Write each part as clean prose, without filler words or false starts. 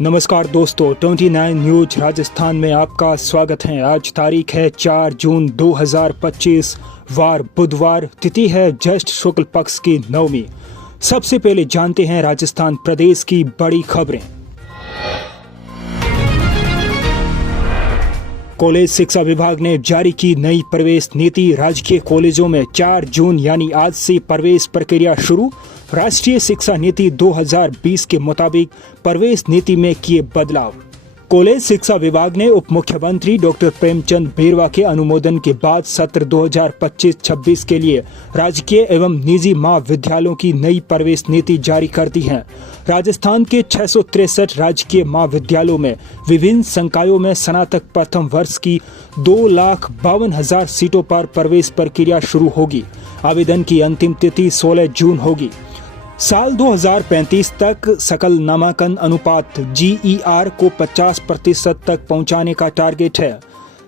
नमस्कार दोस्तों, 29 न्यूज राजस्थान में आपका स्वागत है। आज तारीख है 4 जून 2025, वार बुधवार, तिथि है ज्येष्ठ शुक्ल पक्ष की नवमी। सबसे पहले जानते हैं राजस्थान प्रदेश की बड़ी खबरें। कॉलेज शिक्षा विभाग ने जारी की नई प्रवेश नीति। राजकीय कॉलेजों में 4 जून यानी आज से प्रवेश प्रक्रिया शुरू। राष्ट्रीय शिक्षा नीति 2020 के मुताबिक प्रवेश नीति में किए बदलाव। कॉलेज शिक्षा विभाग ने उप मुख्यमंत्री डॉक्टर प्रेमचंद बैरवा के अनुमोदन के बाद सत्र 2025-26 के लिए राजकीय एवं निजी महाविद्यालयों की नई प्रवेश नीति जारी कर दी है। राजस्थान के 663 राजकीय महाविद्यालयों में विभिन्न संकायों में स्नातक प्रथम वर्ष की 2,52,000 सीटों पर प्रवेश प्रक्रिया शुरू होगी। आवेदन की अंतिम तिथि 16 जून होगी। साल 2035 तक सकल नामांकन अनुपात GER को 50% तक पहुंचाने का टारगेट है।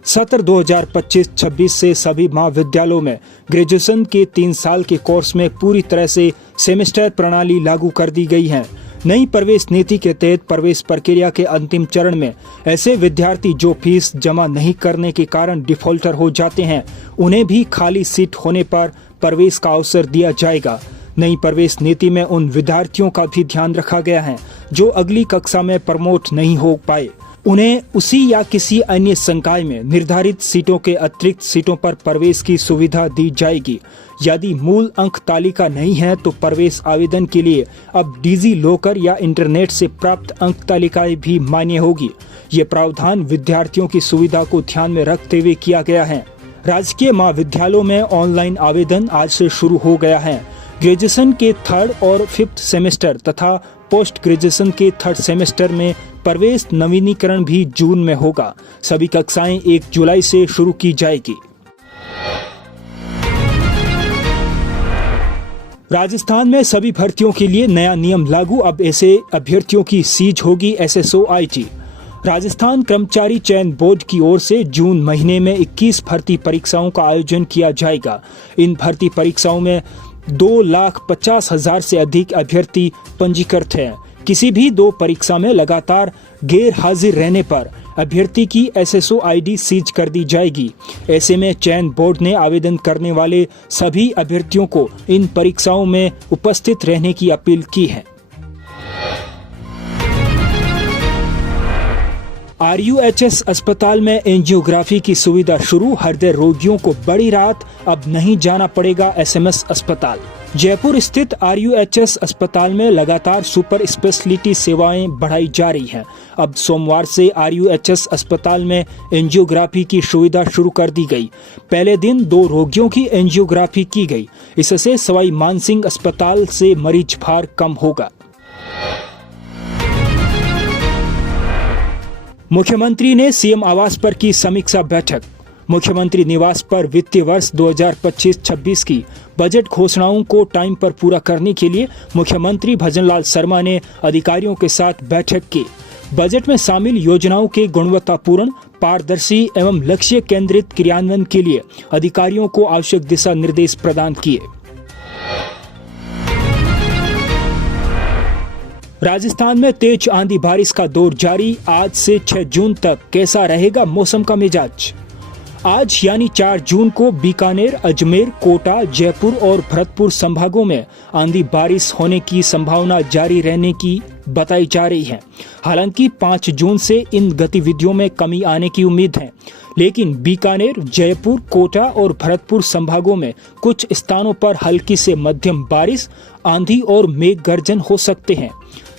सत्र 2025-26 से सभी महाविद्यालयों में ग्रेजुएशन के 3 साल के कोर्स में पूरी तरह से सेमेस्टर प्रणाली लागू कर दी गई है। नई प्रवेश नीति के तहत प्रवेश प्रक्रिया के अंतिम चरण में ऐसे विद्यार्थी जो फीस जमा नहीं करने के कारण डिफॉल्टर हो जाते हैं, उन्हें भी खाली सीट होने पर प्रवेश का अवसर दिया जाएगा। नई प्रवेश नीति में उन विद्यार्थियों का भी ध्यान रखा गया है जो अगली कक्षा में प्रमोट नहीं हो पाए। उन्हें उसी या किसी अन्य संकाय में निर्धारित सीटों के अतिरिक्त सीटों पर प्रवेश की सुविधा दी जाएगी। यदि मूल अंक तालिका नहीं है तो प्रवेश आवेदन के लिए अब डिजी लॉकर या इंटरनेट से प्राप्त अंक तालिकाएं भी मान्य होगी। ये प्रावधान विद्यार्थियों की सुविधा को ध्यान में रखते हुए किया गया है। राजकीय महाविद्यालयों में ऑनलाइन आवेदन आज से शुरू हो गया है। ग्रेजुएशन के 3rd और 5th सेमेस्टर तथा पोस्ट ग्रेजुएशन के 3rd सेमेस्टर में प्रवेश नवीनीकरण भी जून में होगा। सभी कक्षाएं 1 जुलाई से शुरू की जाएगी। राजस्थान में सभी भर्तियों के लिए नया नियम लागू। अब ऐसे अभ्यर्थियों की सीज होगी SSO IT। राजस्थान कर्मचारी चयन बोर्ड की ओर से जून महीने में 21 भर्ती परीक्षाओं का आयोजन किया जाएगा। इन भर्ती परीक्षाओं में 2,50,000 से अधिक अभ्यर्थी पंजीकृत हैं। किसी भी 2 परीक्षा में लगातार गैर हाजिर रहने पर अभ्यर्थी की SSO ID सीज कर दी जाएगी। ऐसे में चयन बोर्ड ने आवेदन करने वाले सभी अभ्यर्थियों को इन परीक्षाओं में उपस्थित रहने की अपील की है। RUHS अस्पताल में एंजियोग्राफी की सुविधा शुरू। हृदय रोगियों को बड़ी राहत, अब नहीं जाना पड़ेगा SMS अस्पताल। जयपुर स्थित RUHS अस्पताल में लगातार सुपर स्पेशलिटी सेवाएं बढ़ाई जा रही हैं। अब सोमवार से RUHS अस्पताल में एंजियोग्राफी की सुविधा शुरू कर दी गई। पहले दिन 2 रोगियों की एंजियोग्राफी की गई। इससे सवाई मानसिंह अस्पताल से मरीज भार कम होगा। मुख्यमंत्री ने CM आवास पर की समीक्षा बैठक। मुख्यमंत्री निवास पर वित्तीय वर्ष 2025-26 की बजट घोषणाओं को टाइम पर पूरा करने के लिए मुख्यमंत्री भजनलाल शर्मा ने अधिकारियों के साथ बैठक की। बजट में शामिल योजनाओं के गुणवत्तापूर्ण, पारदर्शी एवं लक्ष्य केंद्रित क्रियान्वयन के लिए अधिकारियों को आवश्यक दिशा निर्देश प्रदान किए। राजस्थान में तेज आंधी बारिश का दौर जारी। आज से 6 जून तक कैसा रहेगा मौसम का मिजाज। आज यानी 4 जून को बीकानेर, अजमेर, कोटा, जयपुर और भरतपुर संभागों में आंधी बारिश होने की संभावना जारी रहने की बताई जा रही है। हालांकि 5 जून से इन गतिविधियों में कमी आने की उम्मीद है, लेकिन बीकानेर, जयपुर, कोटा और भरतपुर संभागों में कुछ स्थानों पर हल्की से मध्यम बारिश, आंधी और मेघ गर्जन हो सकते हैं।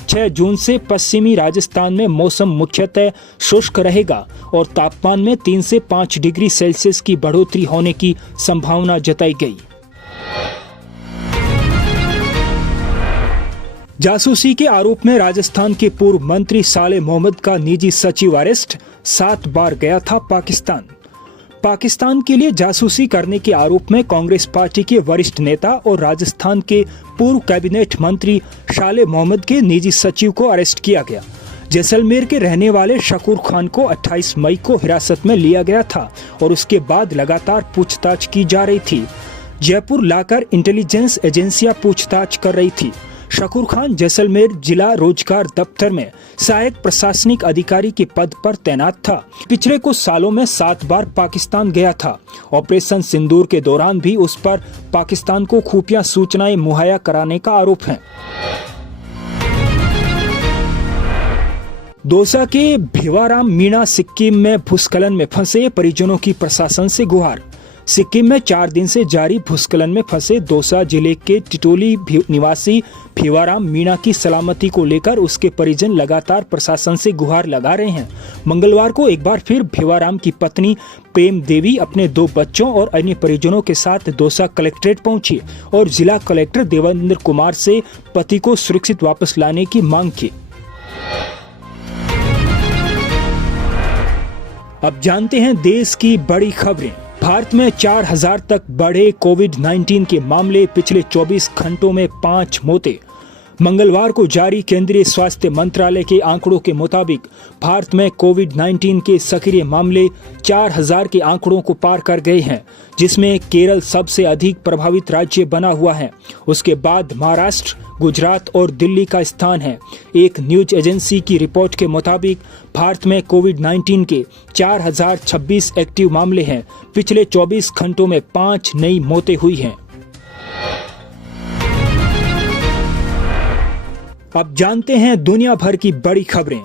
6 जून से पश्चिमी राजस्थान में मौसम मुख्यतः शुष्क रहेगा और तापमान में 3 से 5 डिग्री सेल्सियस की बढ़ोतरी होने की संभावना जताई गई। जासूसी के आरोप में राजस्थान के पूर्व मंत्री साले मोहम्मद का निजी सचिव अरेस्ट। 7 बार गया था पाकिस्तान। पाकिस्तान के लिए जासूसी करने के आरोप में कांग्रेस पार्टी के वरिष्ठ नेता और राजस्थान के पूर्व कैबिनेट मंत्री साले मोहम्मद के निजी सचिव को अरेस्ट किया गया। जैसलमेर के रहने वाले शकूर खान को 28 मई को हिरासत में लिया गया था और उसके बाद लगातार पूछताछ की जा रही थी। जयपुर लाकर इंटेलिजेंस एजेंसियां पूछताछ कर रही थी। शकूर खान जैसलमेर जिला रोजगार दफ्तर में सहायक प्रशासनिक अधिकारी के पद पर तैनात था। पिछले कुछ सालों में 7 बार पाकिस्तान गया था। ऑपरेशन सिंदूर के दौरान भी उस पर पाकिस्तान को खुफिया सूचनाएं मुहैया कराने का आरोप है। दौसा के भिवाराम मीणा सिक्किम में भूस्खलन में फंसे परिजनों की प्रशासन से गुहार। सिक्किम में 4 दिन से जारी भूस्खलन में फंसे दौसा जिले के टिटोली निवासी भिवाराम मीणा की सलामती को लेकर उसके परिजन लगातार प्रशासन से गुहार लगा रहे हैं। मंगलवार को एक बार फिर भिवाराम की पत्नी प्रेम देवी अपने 2 बच्चों और अन्य परिजनों के साथ दौसा कलेक्ट्रेट पहुंची और जिला कलेक्टर देवेंद्र कुमार से पति को सुरक्षित वापस लाने की मांग की। अब जानते हैं देश की बड़ी खबरें। भारत में 4000 तक बढ़े कोविड-19 के मामले, पिछले 24 घंटों में 5 मौतें। मंगलवार को जारी केंद्रीय स्वास्थ्य मंत्रालय के आंकड़ों के मुताबिक भारत में कोविड-19 के सक्रिय मामले 4000 के आंकड़ों को पार कर गए हैं, जिसमें केरल सबसे अधिक प्रभावित राज्य बना हुआ है। उसके बाद महाराष्ट्र, गुजरात और दिल्ली का स्थान है। एक न्यूज एजेंसी की रिपोर्ट के मुताबिक भारत में कोविड-19 के 4026 एक्टिव मामले हैं। पिछले 24 घंटों में 5 नई मौतें हुई हैं। अब जानते हैं दुनिया भर की बड़ी खबरें।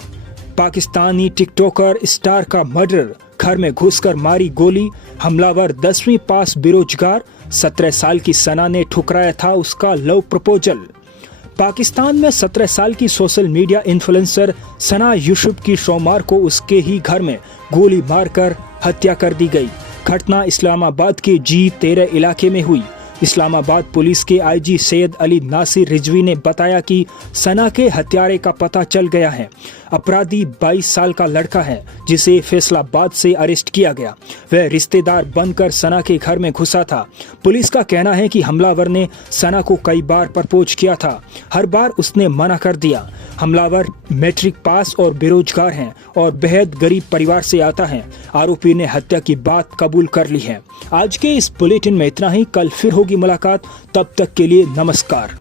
पाकिस्तानी टिकटॉकर स्टार का मर्डर, घर में घुसकर मारी गोली, हमलावर 10वीं पास बेरोजगार, 17 साल की सना ने ठुकराया था उसका लव प्रपोजल। पाकिस्तान में 17 साल की सोशल मीडिया इन्फ्लुएंसर सना यूसुफ की सोमवार को उसके ही घर में गोली मारकर हत्या कर दी गई। घटना इस्लामाबाद के G13 इलाके में हुई। इस्लामाबाद पुलिस के आईजी सैयद अली नासिर रिजवी ने बताया कि सना के हत्यारे का पता चल गया है। अपराधी 22 साल का लड़का है, जिसे फैसलाबाद से अरेस्ट किया गया। वह रिश्तेदार बनकर सना के घर में घुसा था। पुलिस का कहना है कि हमलावर ने सना को कई बार प्रपोज किया था, हर बार उसने मना कर दिया। हमलावर मैट्रिक पास और बेरोजगार हैं और बेहद गरीब परिवार से आता है। आरोपी ने हत्या की बात कबूल कर ली है। आज के इस बुलेटिन में इतना ही। कल फिर होगी मुलाकात, तब तक के लिए नमस्कार।